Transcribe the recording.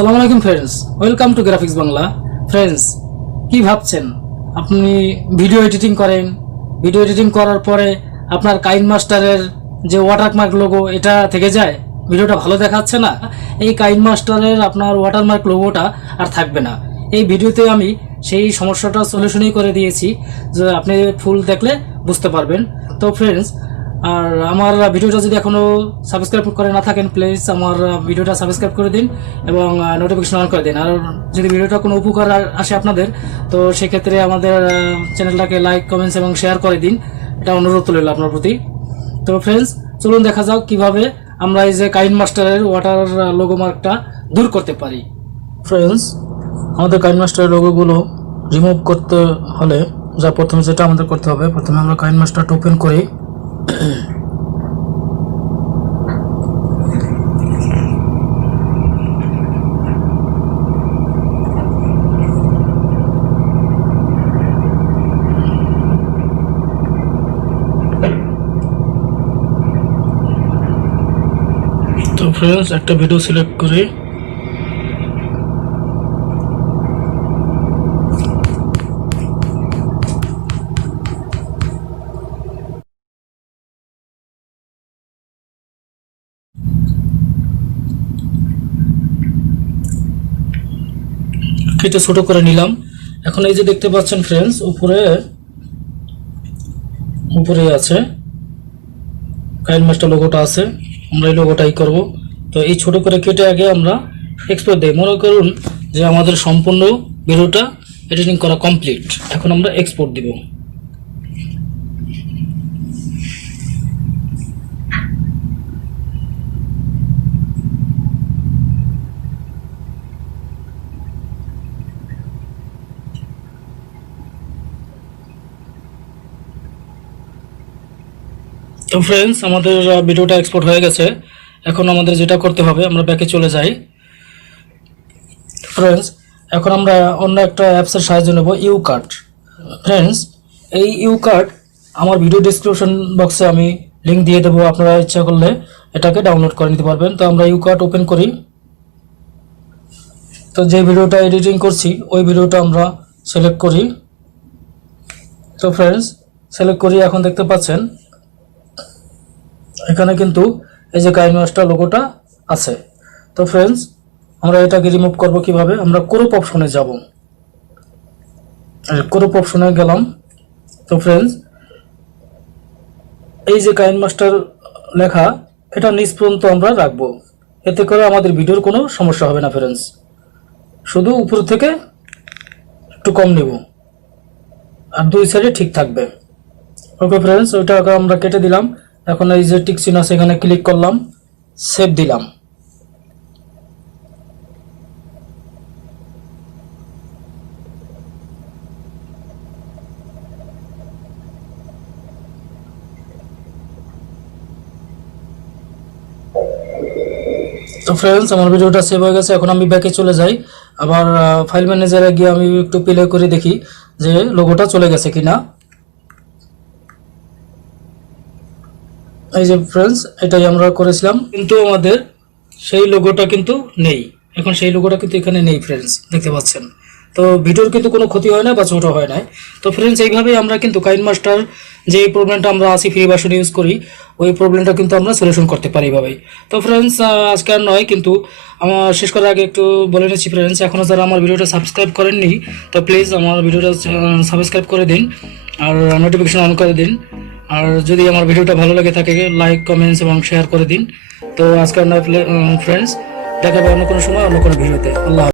আসসালামু আলাইকুম friends, welcome to graphics Bangla. Friends, কি ভাবছেন? আপনি ভিডিও এডিটিং করেন, ভিডিও এডিটিং করার পরে আপনার কাইনমাস্টারের যে ওয়াটারমার্ক লোগো এটা থেকে যায়, ভিডিওটা ভালো দেখাচ্ছে না। এই কাইনমাস্টারের আপনার ওয়াটারমার্ক লোগোটা আর থাকবে না। এই ভিডিওতে আমি সেই সমস্যাটা সলিউশনই করে দিয়েছি, যে আপনি ফুল দেখলে বুঝতে পারবেন। তো ফ্রেন্ডস, আর আমার ভিডিওটা যদি এখনো সাবস্ক্রাইব করে না থাকেন, প্লিজ আমার ভিডিওটা সাবস্ক্রাইব করে দিন এবং নোটিফিকেশন অন করে দিন। আর যদি ভিডিওটা কোনো উপকার আসে আপনাদের, তো সেক্ষেত্রে আমাদের চ্যানেলটাকে লাইক, কমেন্টস এবং শেয়ার করে দিন। এটা অনুরোধ রইল আপনার প্রতি। তো ফ্রেন্ডস, চলুন দেখা যাক কিভাবে আমরা এই যে কাইনমাস্টারের ওয়াটার লোগো মার্কটা দূর করতে পারি। ফ্রেন্ডস, আমাদের কাইনমাস্টারের লোগোগুলো রিমুভ করতে হলে প্রথমে যেটা আমাদের করতে হবে, প্রথমে আমরা কাইনমাস্টারটা ওপেন করি। তো ফ্রেন্ডস, একটা ভিডিও সিলেক্ট করি। কেটে ছোট করে নিলাম। এখন এই যে দেখতে পাচ্ছেন ফ্রেন্ডস, উপরে আছে কাইনমাস্টার লোগোটা আছে, আমরা এই লোগোটাই করব। তো এই ছোট করে কেটে আগে আমরা এক্সপোর্ট দিই। মনে করুন যে আমাদের সম্পূর্ণ ভিডিওটা এডিটিং করা কমপ্লিট, এখন আমরা এক্সপোর্ট দিব। তো ফ্রেন্ডস, আমাদের ভিডিওটা এক্সপোর্ট হয়ে গেছে। এখন আমাদের যেটা করতে হবে, আমরা ব্যাকে চলে যাই। ফ্রেন্ডস, এখন আমরা অন্য একটা অ্যাপসের সাহায্য নেব, ইউকাট। ফ্রেন্ডস, এই ইউকাট আমার ভিডিও ডিসক্রিপশন বক্সে আমি লিঙ্ক দিয়ে দেবো, আপনারা ইচ্ছা করলে এটাকে ডাউনলোড করে নিতে পারবেন। তো আমরা ইউকাট ওপেন করি। তো যে ভিডিওটা এডিটিং করছি ওই ভিডিওটা আমরা সিলেক্ট করি। তো ফ্রেন্ডস, সিলেক্ট করি, এখন দেখতে পাচ্ছেন এখানে কিন্তু এই যে কাইনমাস্টার লোগোটা আছে। তো ফ্রেন্ডস, আমরা এটাকে রিমুভ করব কিভাবে? আমরা ক্রপ অপশনে যাব। ক্রপ অপশনে গেলাম। তো ফ্রেন্ডস, এই যে কাইনমাস্টার লেখা, এটা নিচ পর্যন্ত আমরা রাখবো, এতে করে আমাদের ভিডিওর কোনো সমস্যা হবে না। ফ্রেন্ডস, শুধু উপর থেকে একটু কম নেব, আর দুই সাইডে ঠিক থাকবে। ওকে ফ্রেন্ডস, ওইটাকে আমরা কেটে দিলাম। এখন এই যে টিক চিহ্ন আছে, এখানে ক্লিক করলাম, সেভ দিলাম। তো ফ্রেন্ডস, আমার ভিডিওটা সেভ হয়ে গেছে। এখন আমি ব্যাকে চলে যাই, আবার ফাইল ম্যানেজারে গিয়ে আমি একটু প্লে করে দেখি যে লোগোটা চলে গেছে কিনা। এই যে ফ্রেন্ডস, এটাই আমরা করেছিলাম, কিন্তু আমাদের সেই লোগোটা কিন্তু নেই। এখন সেই লোগোটা কিন্তু এখানে নেই ফ্রেন্ডস, দেখতে পাচ্ছেন। তো ভিডিওর কিন্তু কোনো ক্ষতি হয় না বা ছোট হয় না। তো ফ্রেন্ডস, এইভাবেই আমরা কিন্তু কাইনমাস্টার যে প্রবলেমটা আমরা আসি ফ্রি ভার্সন ইউজ করি, ওই প্রবলেমটা কিন্তু আমরা সলিউশন করতে পারি এইভাবেই। তো ফ্রেন্ডস, আজকে আর নয়, কিন্তু আমার শেষ করার আগে একটু বলে নিচ্ছি ফ্রেন্ডস, এখনও যারা আমার ভিডিওটা সাবস্ক্রাইব করেননি, তো প্লিজ আমার ভিডিওটা সাবস্ক্রাইব করে দিন আর নোটিফিকেশন অন করে দিন। আর যদি আমার ভিডিওটা ভালো লাগে থাকে, লাইক, কমেন্টস এবং শেয়ার করে দিন। তো আজকে আর নয় ফ্রেন্ডস, দেখা হবে অন্য কোনো সময় অন্য কোনো ভিডিওতে। আল্লাহ।